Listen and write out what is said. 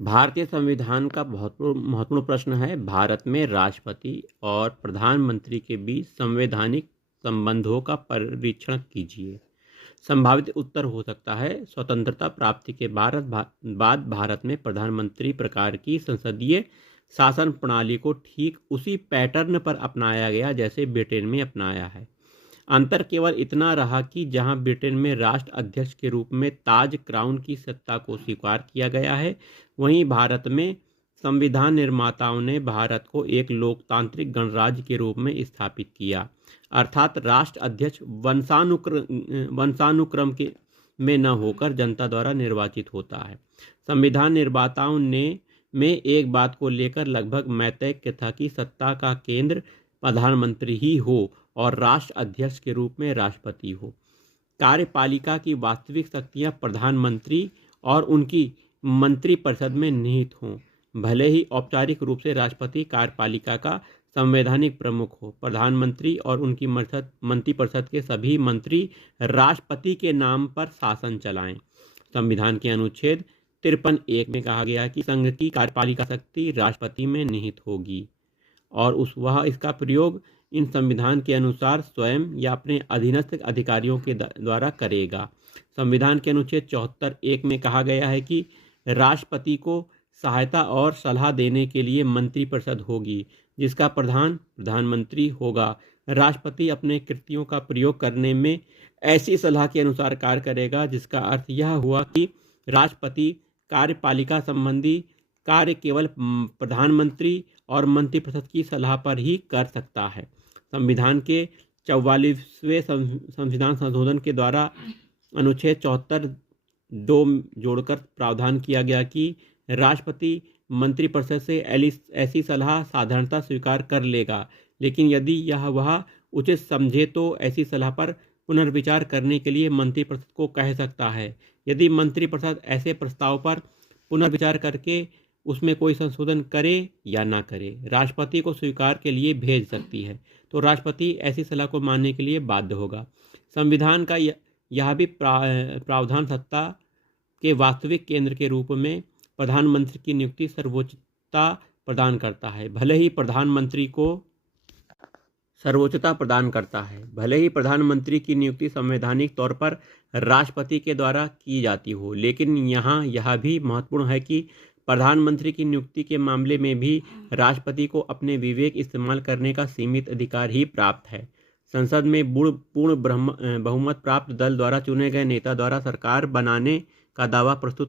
भारतीय संविधान का बहुत महत्वपूर्ण प्रश्न है। भारत में राष्ट्रपति और प्रधानमंत्री के बीच संवैधानिक संबंधों का परीक्षण कीजिए। संभावित उत्तर हो सकता है, स्वतंत्रता प्राप्ति के बाद भारत में प्रधानमंत्री प्रकार की संसदीय शासन प्रणाली को ठीक उसी पैटर्न पर अपनाया गया जैसे ब्रिटेन में अपनाया है। अंतर केवल इतना रहा कि जहां ब्रिटेन में राष्ट्र अध्यक्ष के रूप में ताज क्राउन की सत्ता को स्वीकार किया गया है, वहीं भारत में संविधान निर्माताओं ने भारत को एक लोकतांत्रिक गणराज्य के रूप में स्थापित किया। अर्थात राष्ट्र अध्यक्ष वंशानुक्रम के में न होकर जनता द्वारा निर्वाचित होता है। संविधान निर्माताओं ने में एक बात को लेकर लगभग मैत्रेय था कि सत्ता का केंद्र प्रधानमंत्री ही हो और राष्ट्र अध्यक्ष के रूप में राष्ट्रपति हो। कार्यपालिका की वास्तविक शक्तियां प्रधानमंत्री और उनकी मंत्रिपरिषद में निहित हों। भले ही औपचारिक रूप से राष्ट्रपति कार्यपालिका का संवैधानिक प्रमुख हो, प्रधानमंत्री और उनकी मंत्रिपरिषद के सभी मंत्री राष्ट्रपति के नाम पर शासन चलाएं। संविधान के अनुच्छेद 53(1) में कहा गया कि संघ की कार्यपालिका शक्ति राष्ट्रपति में निहित होगी और वह इसका प्रयोग इन संविधान के अनुसार स्वयं या अपने अधीनस्थ अधिकारियों के द्वारा करेगा। संविधान के अनुच्छेद 74(1) में कहा गया है कि राष्ट्रपति को सहायता और सलाह देने के लिए मंत्रिपरिषद होगी, जिसका प्रधानमंत्री होगा। राष्ट्रपति अपने कृत्यों का प्रयोग करने में ऐसी सलाह के अनुसार कार्य करेगा, जिसका अर्थ यह हुआ कि राष्ट्रपति कार्यपालिका संबंधी कार्य केवल प्रधानमंत्री और मंत्रिपरिषद की सलाह पर ही कर सकता है। संविधान के 44वें संविधान संशोधन के द्वारा अनुच्छेद 74(2) जोड़कर प्रावधान किया गया कि राष्ट्रपति मंत्रिपरिषद से ऐसी सलाह साधारणतः स्वीकार कर लेगा, लेकिन यदि वह उचित समझे तो ऐसी सलाह पर पुनर्विचार करने के लिए मंत्रिपरिषद को कह सकता है। यदि मंत्रिपरिषद ऐसे प्रस्ताव पर पुनर्विचार करके उसमें कोई संशोधन करे या ना करे, राष्ट्रपति को स्वीकार के लिए भेज सकती है, तो राष्ट्रपति ऐसी सलाह को मानने के लिए बाध्य होगा। संविधान का यह भी प्रावधान सत्ता के वास्तविक केंद्र के रूप में प्रधानमंत्री की नियुक्ति सर्वोच्चता प्रदान करता है। भले ही प्रधानमंत्री की नियुक्ति संवैधानिक तौर पर राष्ट्रपति के द्वारा की जाती हो, लेकिन यहाँ यह भी महत्वपूर्ण है कि प्रधानमंत्री की नियुक्ति के मामले में भी राष्ट्रपति को अपने विवेक इस्तेमाल करने का सीमित अधिकार ही प्राप्त है। संसद में पूर्ण बहुमत प्राप्त दल द्वारा चुने गए नेता द्वारा सरकार बनाने का दावा प्रस्तुत